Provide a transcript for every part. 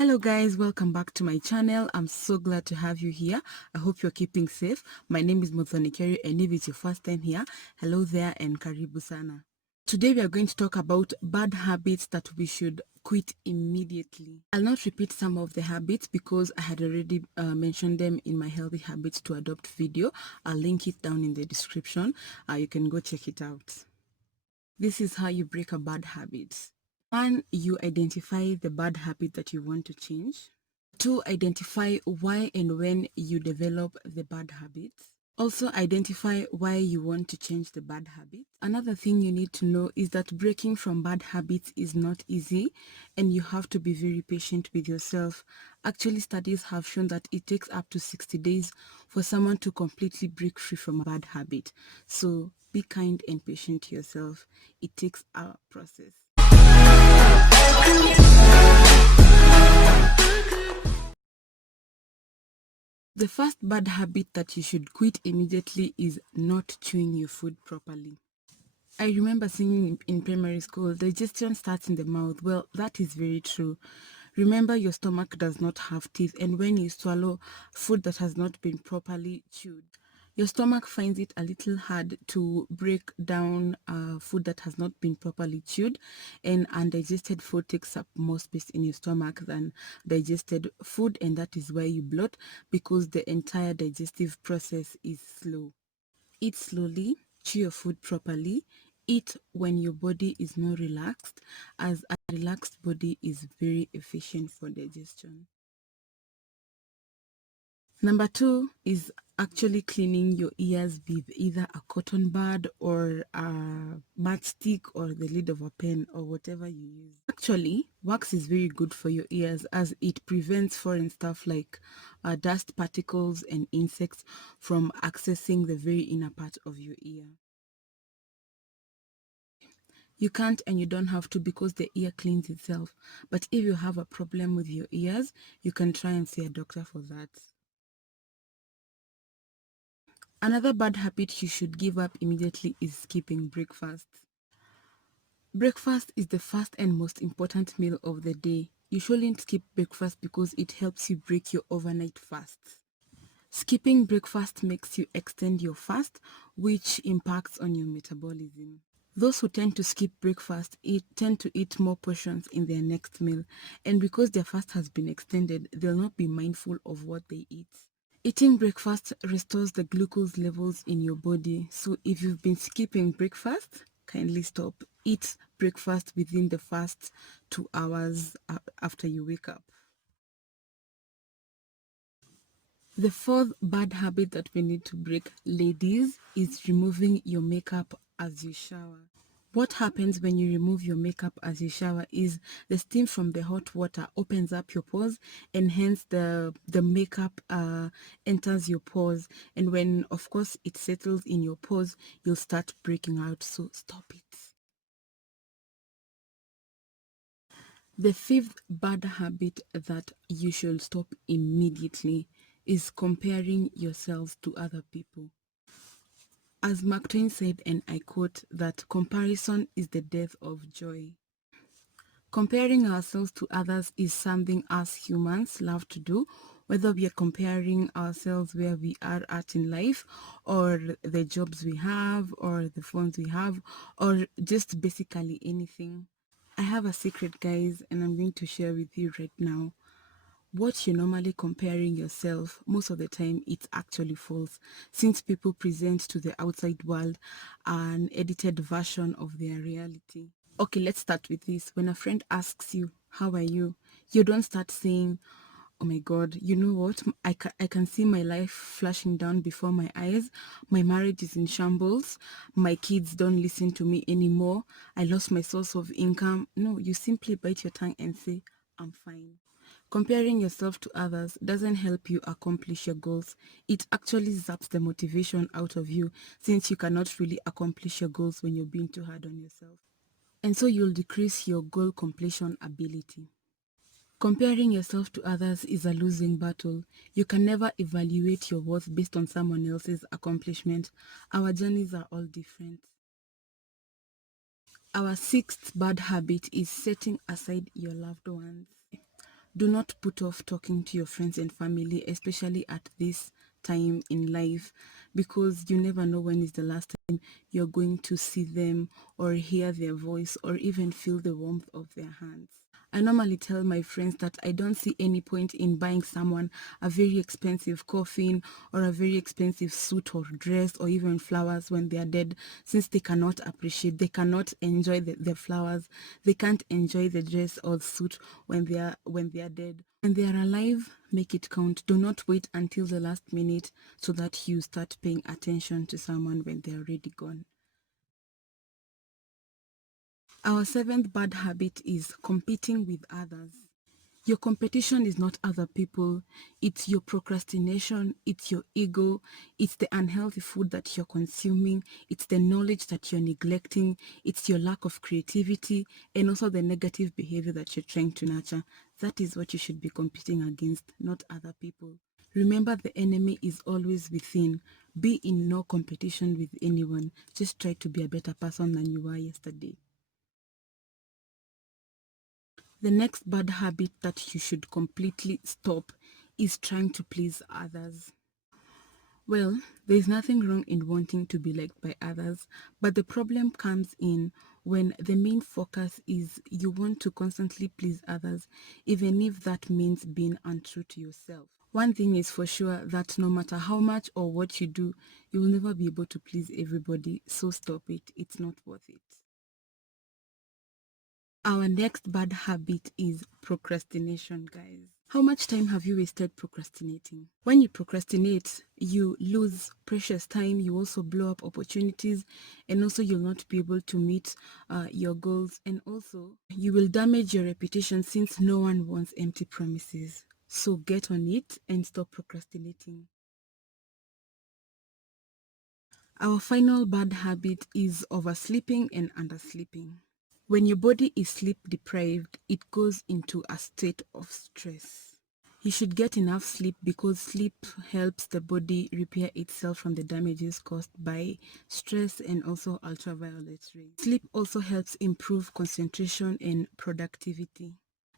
Hello guys, welcome back to my channel. I'm so glad to have you here. I hope you're keeping safe. My name is Muthonikeri, and if it's your first time here, hello there and karibu sana. Today we are going to talk about bad habits that we should quit immediately. I'll not repeat some of the habits because I had already mentioned them in my healthy habits to adopt video. I'll link it down in the description. You can go check it out. This is how you break a bad habit. 1, you identify the bad habit that you want to change. 2, identify why and when you develop the bad habits. Also identify why you want to change the bad habit. Another thing you need to know is that breaking from bad habits is not easy, and you have to be very patient with yourself. Actually, studies have shown that it takes up to 60 days for someone to completely break free from a bad habit. So be kind and patient to yourself. It takes a process. The first bad habit that you should quit immediately is not chewing your food properly. I remember singing in primary school, digestion starts in the mouth. Well, that is very true. Remember, your stomach does not have teeth, and when you swallow food that has not been properly chewed, your stomach finds it a little hard to break down food that has not been properly chewed, and undigested food takes up more space in your stomach than digested food, and that is why you bloat, because the entire digestive process is slow. Eat slowly, chew your food properly, eat when your body is more relaxed, as a relaxed body is very efficient for digestion. Number 2 is actually cleaning your ears with either a cotton bud or a matchstick or the lid of a pen or whatever you use. Actually, wax is very good for your ears as it prevents foreign stuff like dust particles and insects from accessing the very inner part of your ear. You can't and you don't have to because the ear cleans itself. But if you have a problem with your ears, you can try and see a doctor for that. Another bad habit you should give up immediately is skipping breakfast. Breakfast is the first and most important meal of the day. You shouldn't skip breakfast because it helps you break your overnight fasts. Skipping breakfast makes you extend your fast, which impacts on your metabolism. Those who tend to skip breakfast tend to eat more portions in their next meal, and because their fast has been extended, they'll not be mindful of what they eat. Eating breakfast restores the glucose levels in your body, so if you've been skipping breakfast, kindly stop. Eat breakfast within the first 2 hours after you wake up. The 4th bad habit that we need to break, ladies, is removing your makeup as you shower. What happens when you remove your makeup as you shower is the steam from the hot water opens up your pores, and hence the makeup enters your pores, and when of course it settles in your pores, you'll start breaking out, so stop it. The 5th bad habit that you should stop immediately is comparing yourselves to other people. As Mark Twain said, and I quote, that comparison is the death of joy. Comparing ourselves to others is something us humans love to do, whether we are comparing ourselves where we are at in life, or the jobs we have, or the phones we have, or just basically anything. I have a secret, guys, and I'm going to share with you right now. What you're normally comparing yourself, most of the time it's actually false, since people present to the outside world an edited version of their reality. Okay, let's start with this. When a friend asks you, how are you don't start saying, oh my god, you know what, I can see my life flashing down before my eyes, my marriage is in shambles, my kids don't listen to me anymore, I lost my source of income. No, you simply bite your tongue and say, I'm fine. Comparing yourself to others doesn't help you accomplish your goals. It actually zaps the motivation out of you, since you cannot really accomplish your goals when you're being too hard on yourself. And so you'll decrease your goal completion ability. Comparing yourself to others is a losing battle. You can never evaluate your worth based on someone else's accomplishment. Our journeys are all different. Our 6th bad habit is setting aside your loved ones. Do not put off talking to your friends and family, especially at this time in life, because you never know when is the last time you're going to see them or hear their voice or even feel the warmth of their hands. I normally tell my friends that I don't see any point in buying someone a very expensive coffin or a very expensive suit or dress or even flowers when they are dead, since they cannot appreciate, they cannot enjoy the flowers, they can't enjoy the dress or suit when they are dead. When they are alive, make it count. Do not wait until the last minute so that you start paying attention to someone when they are already gone. Our seventh bad habit is competing with others. Your competition is not other people, it's your procrastination, it's your ego, it's the unhealthy food that you're consuming, it's the knowledge that you're neglecting, it's your lack of creativity, and also the negative behavior that you're trying to nurture. That is what you should be competing against, not other people. Remember, the enemy is always within. Be in no competition with anyone. Just try to be a better person than you were yesterday. The next bad habit that you should completely stop is trying to please others. Well, there is nothing wrong in wanting to be liked by others, but the problem comes in when the main focus is you want to constantly please others, even if that means being untrue to yourself. One thing is for sure, that no matter how much or what you do, you will never be able to please everybody, so stop it. It's not worth it. Our next bad habit is procrastination, guys. How much time have you wasted procrastinating? When you procrastinate, you lose precious time, you also blow up opportunities, and also you'll not be able to meet your goals, and also you will damage your reputation since no one wants empty promises. So get on it and stop procrastinating. Our final bad habit is oversleeping and undersleeping. When your body is sleep deprived, it goes into a state of stress. You should get enough sleep because sleep helps the body repair itself from the damages caused by stress and also ultraviolet rays. Sleep also helps improve concentration and productivity.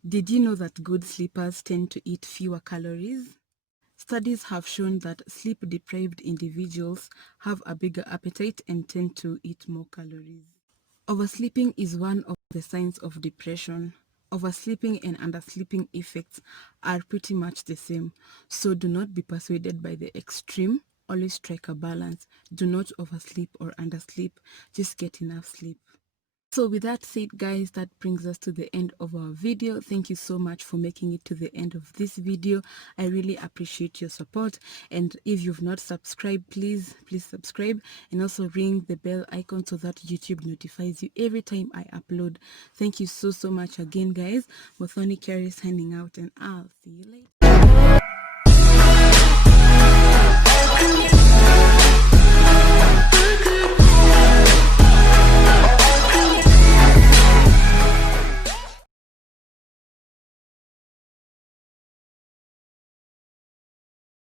Did you know that good sleepers tend to eat fewer calories? Studies have shown that sleep-deprived individuals have a bigger appetite and tend to eat more calories. Oversleeping is one of the signs of depression. Oversleeping and undersleeping effects are pretty much the same, so do not be persuaded by the extreme. Always strike a balance. Do not oversleep or undersleep. Just get enough sleep. So with that said, guys, that brings us to the end of our video. Thank you so much for making it to the end of this video. I really appreciate your support, and if you've not subscribed, please subscribe, and also ring the bell icon so that YouTube notifies you every time I upload. Thank you so much again, guys. Muthoni Carey signing out, and I'll see you later.